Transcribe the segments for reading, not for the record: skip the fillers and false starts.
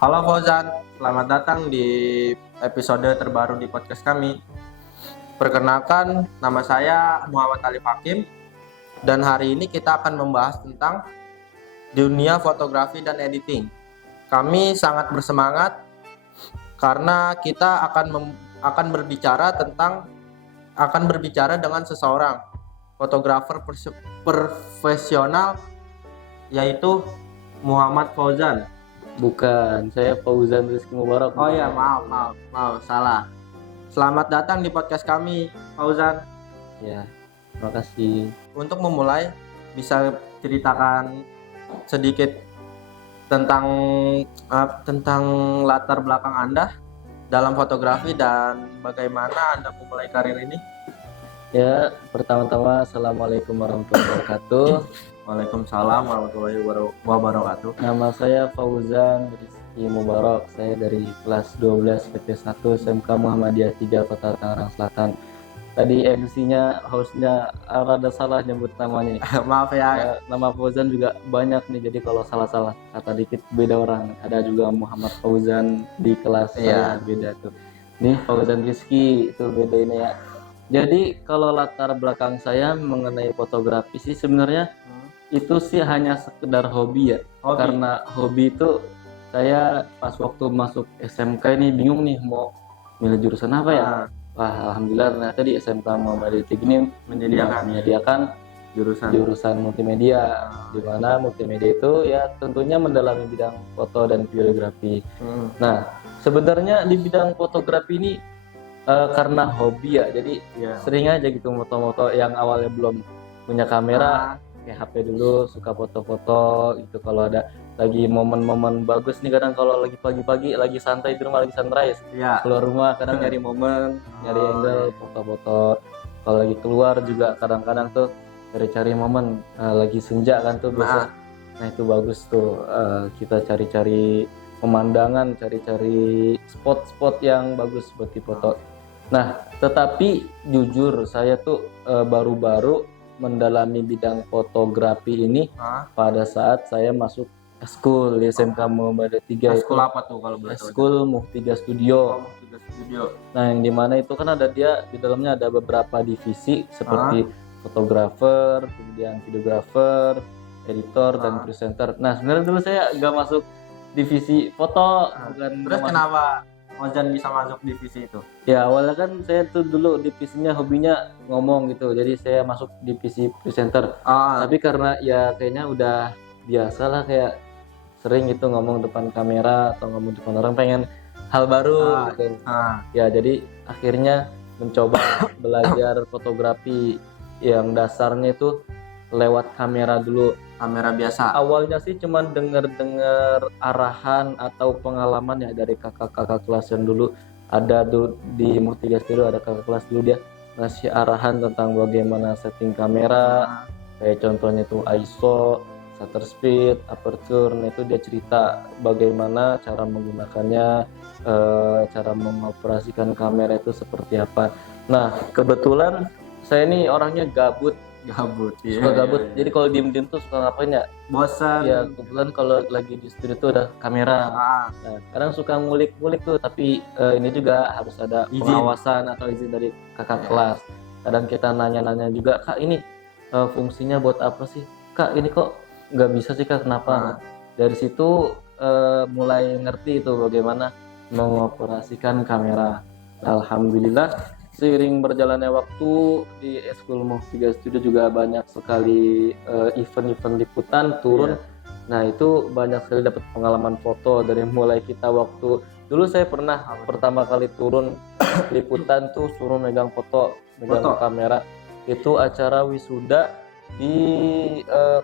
Halo Fauzan, selamat datang di episode terbaru di podcast kami. Perkenalkan, nama saya Muhammad Alif Hakim dan hari ini kita akan membahas tentang dunia fotografi dan editing. Kami sangat bersemangat karena kita akan berbicara dengan seseorang fotografer profesional yaitu Muhammad Fauzan. Bukan, saya Fauzan Rizky Mubarak. Oh ya, maaf, salah. Selamat datang di podcast kami, Fauzan. Ya, terima kasih. Untuk memulai, bisa ceritakan sedikit tentang latar belakang Anda dalam fotografi dan bagaimana Anda memulai karir ini? Ya, pertama-tama Assalamualaikum warahmatullahi wabarakatuh. Waalaikumsalam warahmatullahi wabarakatuh. Nama saya Fauzan Rizky Mubarak. Saya dari kelas 12 PP1 SMK Muhammadiyah 3 Kota Tangerang Selatan. Tadi MC-nya, hostnya rada salah nyebut namanya. Maaf ya. Nama Fauzan juga banyak nih, jadi kalau salah-salah kata dikit beda orang. Ada juga Muhammad Fauzan di kelas saya beda tuh. Nih Fauzan Rizky itu beda ini ya. Jadi kalau latar belakang saya mengenai fotografi sih sebenarnya itu sih hanya sekedar hobi ya. Karena hobi itu saya pas waktu masuk SMK ini bingung nih mau milih jurusan apa ya. Wah, alhamdulillah ternyata di SMK Muhammadiyah ini menyediakan jurusan multimedia, di mana multimedia itu ya tentunya mendalami bidang foto dan videografi. Nah, sebenarnya di bidang fotografi ini karena hobi ya, jadi sering aja gitu moto-moto yang awalnya belum punya kamera, kayak HP dulu, suka foto-foto gitu. Kalau ada lagi momen-momen bagus nih, kadang kalau lagi pagi-pagi lagi santai di rumah, lagi sunrise, keluar rumah kadang nyari momen, nyari angle, foto-foto. Kalau lagi keluar juga kadang-kadang tuh cari-cari momen, lagi senja kan tuh biasa. Nah itu bagus tuh, kita cari-cari pemandangan, cari-cari spot-spot yang bagus buat difoto. Nah, tetapi jujur saya tuh baru-baru mendalami bidang fotografi ini pada saat saya masuk eskul di SMK Muhammadiyah 3. Eskul apa tuh kalau boleh tahu? Eskul Muh3 Studio. Nah, yang dimana itu kan ada dia di dalamnya ada beberapa divisi seperti fotografer, kemudian videografer, editor dan presenter. Nah, sebenarnya dulu saya nggak masuk divisi foto, Terus kenapa Fauzan bisa masuk divisi itu? Ya awalnya kan saya tuh dulu divisinya hobinya ngomong gitu, jadi saya masuk divisi presenter. Tapi karena ya kayaknya udah biasa lah, kayak sering gitu ngomong depan kamera atau ngomong depan orang, pengen hal baru gitu. Ya jadi akhirnya mencoba belajar fotografi yang dasarnya itu lewat kamera dulu. Kamera biasa. Awalnya sih cuman dengar arahan atau pengalaman ya dari kakak-kakak kelas yang dulu ada di Muh3 Studio, ada kakak kelas dulu, dia ngasih arahan tentang bagaimana setting kamera, kayak contohnya itu ISO, shutter speed, aperture. Nah itu dia cerita bagaimana cara menggunakannya, cara mengoperasikan kamera itu seperti apa. Nah kebetulan saya ini orangnya gabut, suka gabut. Jadi kalau diem-diem tuh suka ngapain ya? Bosan. Ya kebetulan kalau lagi di studio tuh ada kamera. Nah, kadang suka ngulik-ngulik tuh, tapi ini juga harus ada pengawasan atau izin dari kakak kelas. Kadang kita nanya-nanya juga, Kak ini fungsinya buat apa sih? Kak ini kok nggak bisa sih Kak, kenapa? Dari situ mulai ngerti itu bagaimana mengoperasikan kamera. Alhamdulillah seiring berjalannya waktu di Eskul Muh3 Studio juga banyak sekali event-event liputan turun. Nah itu banyak sekali dapat pengalaman foto dari mulai kita waktu dulu saya pernah pertama kali turun liputan tuh suruh megang kamera. Itu acara wisuda di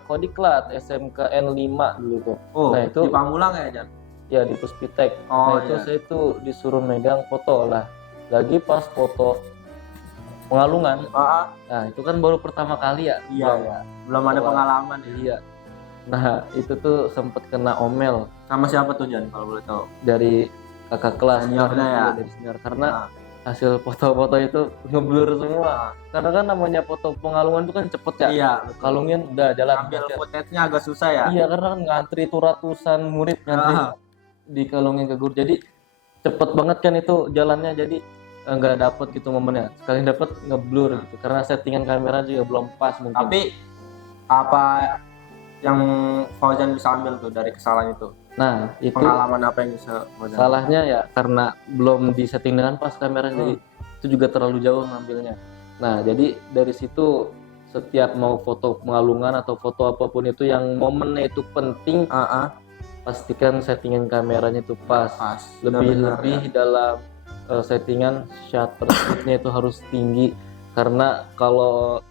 Kodiklat SMK N5 dulu tuh. Nah itu di Pamulang ya Jan? Ya di Puspitek. Nah itu saya tuh disuruh megang foto lah. Lagi pas foto Pengalungan, nah itu kan baru pertama kali ya. Belum ada pengalaman ya. Iya. Nah itu tuh sempet kena omel. Sama siapa tuh Jan kalau boleh tahu? Dari kakak kelas. Seniornya ya. Dari senior, karena hasil foto-foto itu ngeblur semua. Karena kan namanya foto Pengalungan itu kan cepet ya. Iya. Kalungin udah jalan. Ambil footage-nya agak susah ya. Iya karena kan ngantri tuh ratusan murid ngantri. dikalungin ke guru. Jadi cepet banget kan itu jalannya, jadi nggak dapet gitu momennya. Sekali dapet ngeblur gitu karena settingan kamera juga belum pas mungkin. Tapi apa yang Fauzan bisa ambil tuh dari kesalahan itu? Nah itu Pengalaman apa yang bisa Fauzan? salahnya ya karena belum disetting dengan pas kamera, jadi itu juga terlalu jauh ngambilnya. Nah jadi dari situ setiap mau foto pengalungan atau foto apapun itu yang momennya itu penting, pastikan settingan kameranya itu pas. Lebih dalam settingan shutter speednya itu harus tinggi, karena kalau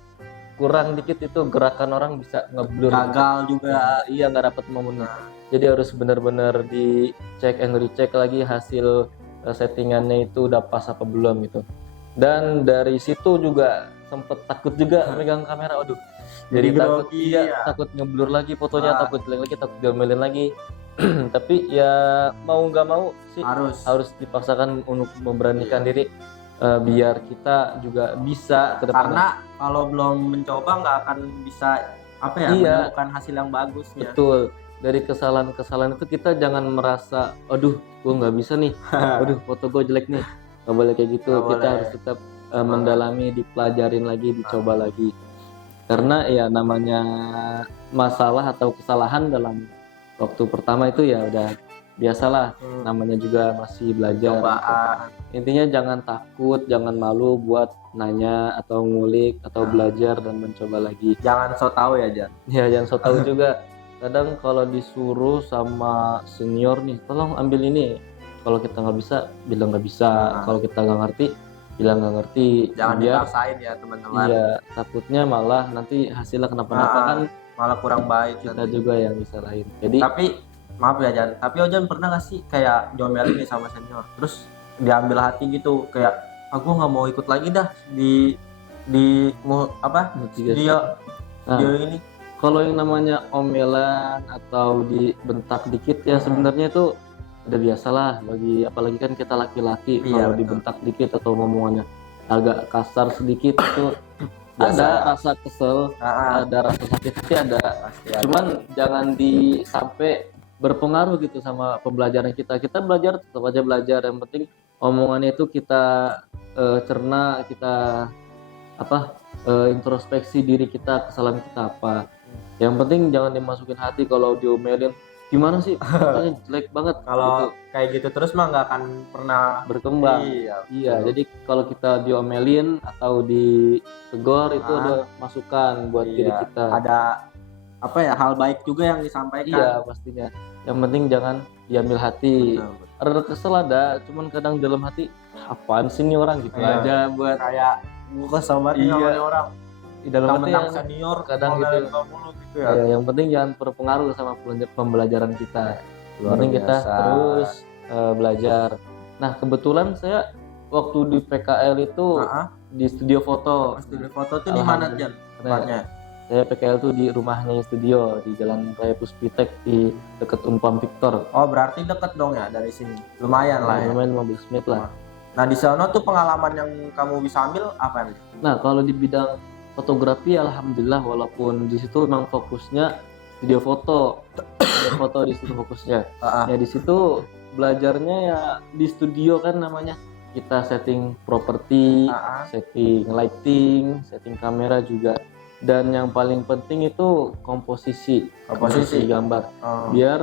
kurang dikit itu gerakan orang bisa ngeblur, gagal juga. Iya, nggak dapat momennya. Jadi harus benar-benar dicek and recheck lagi hasil settingannya itu udah pas apa belum gitu. Dan dari situ juga sempet takut juga megang kamera, aduh jadi takut, takut ngeblur lagi fotonya, takut jelek lagi, takut diomelin lagi. Tapi ya mau nggak mau sih harus dipaksakan untuk memberanikan diri, biar kita juga bisa ke depan. Karena kalau belum mencoba nggak akan bisa menemukan hasil yang bagus ya. Betul. Dari kesalahan-kesalahan itu kita jangan merasa aduh gue nggak bisa nih, aduh foto gue jelek nih, nggak boleh kayak gitu. Kita harus tetap mendalami, dipelajarin lagi, dicoba lagi, karena ya namanya masalah atau kesalahan dalam waktu pertama itu ya udah biasalah, namanya juga masih belajar. Intinya jangan takut, jangan malu buat nanya atau ngulik atau belajar dan mencoba lagi. Jangan so tahu ya Jan. Ya jangan so tahu juga. Kadang kalau disuruh sama senior nih, tolong ambil ini, kalau kita nggak bisa bilang nggak bisa, kalau kita nggak ngerti bilang nggak ngerti. Jangan dipaksain ya teman-teman. Iya, takutnya malah nanti hasilnya kenapa-napa kan malah kurang baik, kita juga yang disalahin. Jadi tapi maaf ya Jan, tapi Ojan pernah nggak sih kayak diomelin nih sama senior, terus diambil hati gitu, kayak aku nggak mau ikut lagi dah di mau dia ini. Kalau yang namanya omelan atau dibentak dikit ya sebenarnya itu udah biasalah, bagi apalagi kan kita laki-laki. Kalau dibentak dikit atau ngomongannya agak kasar sedikit itu ada rasa kesel, ada rasa sakit hati, ada. Cuman jangan sampai berpengaruh gitu sama pembelajaran kita. Kita belajar tetap aja belajar, yang penting omongannya itu kita cerna, kita introspeksi diri kita, kesalahan kita apa. Yang penting jangan dimasukin hati. Kalau diomelin gimana sih, katanya jelek banget. Kalau gitu. Kayak gitu terus mah nggak akan pernah berkembang. Iya. Jadi kalau kita diomelin atau ditegur itu ada masukan buat diri kita. Ada hal baik juga yang disampaikan. Iya pastinya. Yang penting jangan diambil hati. Ada kesel ada, cuman kadang dalam hati apaan sih nih orang gitu aja, buat kayak gue kesel banget sama orang. Di dalam hati yang senior kadang gitu ya. Yang penting jangan berpengaruh sama pembelajaran kita. Yang penting kita terus belajar. Nah kebetulan saya waktu di PKL itu di studio foto. Studio foto itu di mana Jan tempatnya? Saya PKL tuh di rumahnya studio di Jalan Raya Puspitek di dekat Unpam Victor. Oh berarti deket dong ya dari sini. Lumayan lah ya. Lumayan 15 menit lah. Nah di sana tuh pengalaman yang kamu bisa ambil apa nih? Nah kalau di bidang fotografi alhamdulillah, walaupun di situ memang fokusnya studio foto, di situ fokusnya. Ya di situ belajarnya ya di studio kan namanya, kita setting properti, setting lighting, setting kamera juga. Dan yang paling penting itu komposisi gambar. Biar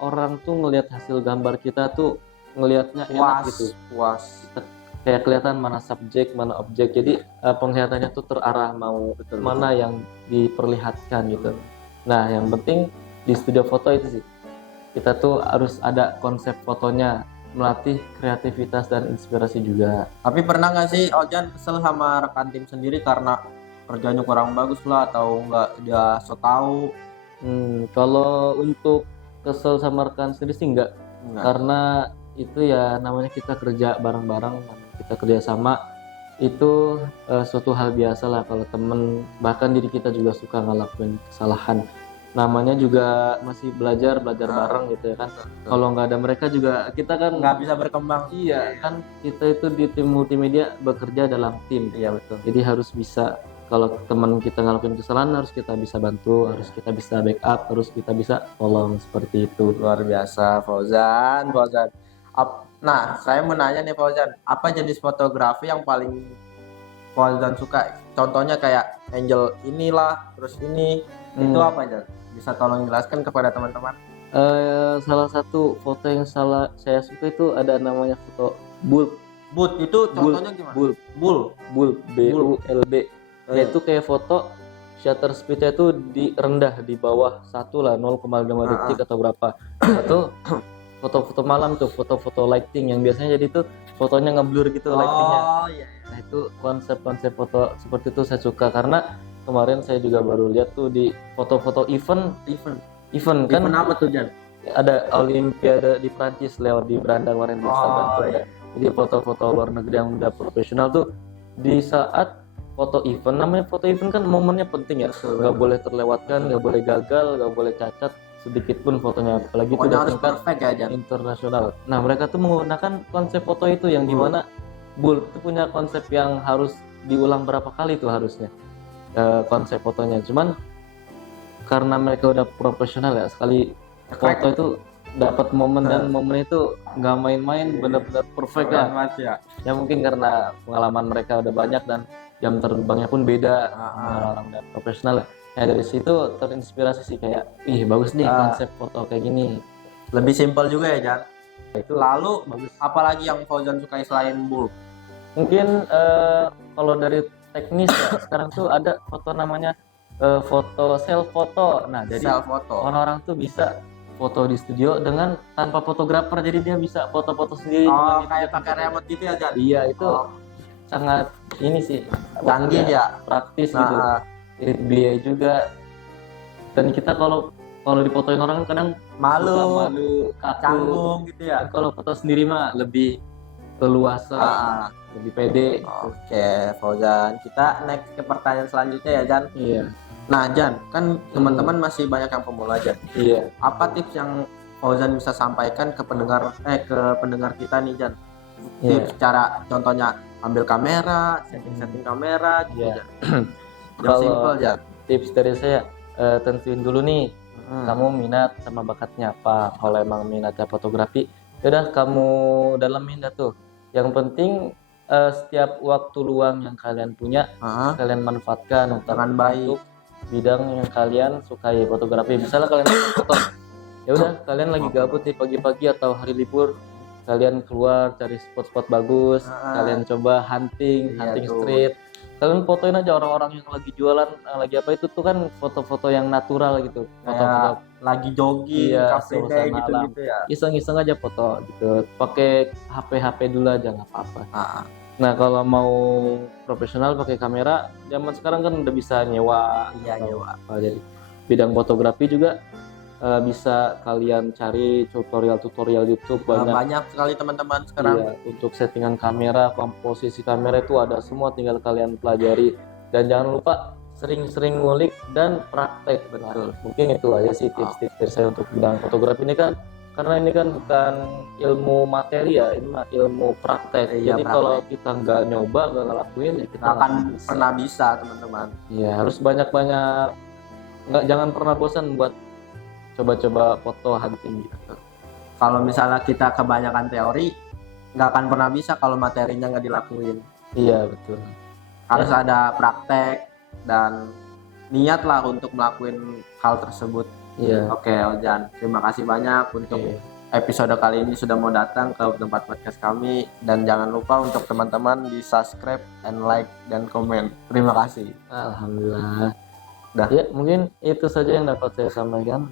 orang tuh ngelihat hasil gambar kita tuh ngelihatnya enak gitu. Puas. Kayak kelihatan mana subjek, mana objek. Jadi penglihatannya tuh terarah mau mana yang diperlihatkan gitu. Nah, yang penting di studio foto itu sih, kita tuh harus ada konsep fotonya, melatih kreativitas dan inspirasi juga. Tapi pernah nggak sih Ojan kesel sama rekan tim sendiri karena kerjanya kurang bagus lah, atau nggak dia so tahu? Kalau untuk kesel sama rekan sendiri sih enggak. Karena itu ya namanya kita kerja bareng-bareng, kita kerja sama, itu suatu hal biasa lah kalau temen, bahkan diri kita juga suka ngelakuin kesalahan. Namanya juga masih belajar bareng gitu ya kan. Kalau nggak ada mereka juga kita kan nggak bisa berkembang. Iya kan, kita itu di tim multimedia bekerja dalam tim. Iya betul. Jadi harus bisa kalau teman kita ngelakuin kesalahan harus kita bisa bantu, harus kita bisa backup, harus kita bisa tolong seperti itu. Luar biasa Fauzan. Nah, saya mau nanya nih Fauzan, apa jenis fotografi yang paling Fauzan suka? Contohnya kayak angel inilah, terus ini, itu apa aja? Bisa tolong jelaskan kepada teman-teman? Salah satu foto yang saya suka itu ada namanya foto bulb. Bulb itu contohnya gimana? Bulb BULB. Yaitu kayak foto shutter speednya itu rendah di bawah 0,5 detik atau berapa. Atau foto-foto malam tuh, foto-foto lighting yang biasanya jadi tuh fotonya ngeblur gitu lightingnya. Iya. Nah itu konsep-konsep foto seperti itu saya suka karena kemarin saya juga baru lihat tuh di foto-foto event kan Apa tuh Jan? ada Olimpiade di Prancis lewat di beranda kemarin di Instagram tuh. Iya. Jadi foto-foto luar negeri yang udah profesional tuh di saat foto event, namanya foto event kan momennya penting ya, nggak boleh terlewatkan, nggak boleh gagal, nggak boleh cacat sedikit pun fotonya, apalagi itu Pokoknya udah harus tingkat perfect ya Jan. internasional. Nah mereka tuh menggunakan konsep foto itu yang dimana Bulb itu punya konsep yang harus diulang berapa kali tuh harusnya konsep fotonya, cuman karena mereka udah profesional ya, sekali foto itu dapat momen dan momen itu nggak main-main, benar-benar perfect ya. Ya mungkin karena pengalaman mereka udah banyak dan jam terbangnya pun beda orang udah profesional. Ya dari situ terinspirasi sih kayak, ih bagus nih konsep foto kayak gini. Lebih simpel juga ya Jan. Itu Lalu bagus. apalagi yang Fauzan sukai selain bulb? Mungkin kalau dari teknis ya sekarang tuh ada foto namanya foto self foto. Nah jadi Self foto. orang-orang tuh bisa foto di studio dengan tanpa fotografer, jadi dia bisa foto-foto sendiri. Oh, kayak pakai remote gitu ya Jan? Iya itu sangat ini sih Canggih ya. praktis gitu, irit biaya juga. Dan kita kalau difotoin orang kadang Malu, kaku. canggung gitu ya. Kalau foto sendiri mah lebih leluasa, lebih pede. Oke, Fauzan. Kita next ke pertanyaan selanjutnya ya Jan. Iya. Nah Jan, kan teman-teman masih banyak yang pemula Jan. Iya. Apa tips yang Fauzan bisa sampaikan ke pendengar kita nih Jan? Iya. Tips cara contohnya ambil kamera, setting kamera gitu Iya. Jan. Yang simple Jan. Tips dari saya, tentuin dulu nih kamu minat sama bakatnya apa. Kalau emang minatnya fotografi, yaudah kamu dalamin dah tuh. Yang penting setiap waktu luang yang kalian punya, kalian manfaatkan Dengan baik. untuk bidang yang kalian sukai, fotografi. Misalnya kalian suka foto, ya udah kalian lagi gabut nih pagi-pagi atau hari libur, kalian keluar cari spot-spot bagus, kalian coba hunting street, kalian fotoin aja orang-orang yang lagi jualan, lagi apa itu tuh kan foto-foto yang natural gitu, foto-foto lagi jogging, cafe day gitu ya. Iseng-iseng aja foto gitu, pakai HP dulu aja nggak apa-apa. Nah kalau mau profesional pakai kamera, zaman sekarang kan udah bisa nyewa. Nyewa. Jadi bidang fotografi juga bisa kalian cari tutorial YouTube Banyak sekali teman-teman sekarang. Iya, untuk settingan kamera, komposisi kamera itu ada semua, tinggal kalian pelajari. Dan jangan lupa sering-sering ngulik dan praktek. Betul. Mungkin itu aja sih tips-tips dari saya untuk bidang fotografi ini kan. Karena ini kan bukan ilmu materi ya, ini mah ilmu praktek. Jadi kalau kita nggak nyoba, nggak ngelakuin, ya kita akan pernah bisa teman-teman. Iya, harus banyak-banyak, jangan pernah bosan buat coba-coba foto hunting gitu. Kalau misalnya kita kebanyakan teori, nggak akan pernah bisa kalau materinya nggak dilakuin. Iya betul. Harus ada praktek dan niat lah untuk melakukan hal tersebut. Iya. Oke, Ojan, terima kasih banyak untuk episode kali ini sudah mau datang ke tempat podcast kami, dan jangan lupa untuk teman-teman di subscribe and like dan komen. Terima kasih. Alhamdulillah. Ya mungkin itu saja yang dapat saya sampaikan.